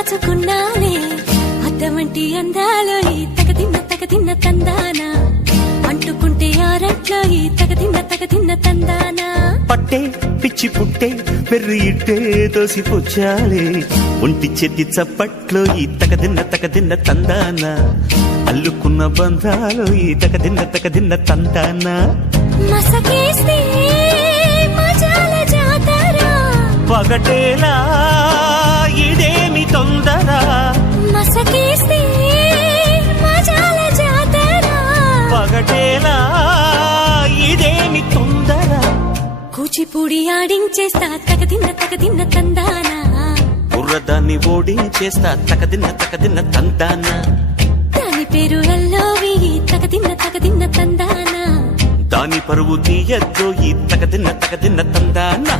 దాచుకున్నానే అద్దమంటి అందాలో ఈ తగదిన్న తందానా అంటుకుంటే ఆరట్లో ఈ తగదిన్న తందానా పట్టే పిచ్చి పుట్టే పెర్రి ఇట్టే దోసిపుచ్చాలే ఒంటి చెట్టి చప్పట్లో ఈ తగదిన్న తందానా అల్లుకున్న బంధాలు ఈ తగదిన్న తందానా మసకేస్తే మజాల జాతర పగటేలా ఇదేమి తొందర మసకేస్తే మజాల జాతర పగటేలా ఇదేమి తొందర కూచిపూడి ఆడించేస్తా తగదిన్న తందానా బుర్రదాన్ని ఓడించేస్తా తగదిన్న తందానా దాని పేరు ఎల్లోవి తగదిన్న తందానా దాని పరువు తీయద్దు ఈ తగదిన్న తందానా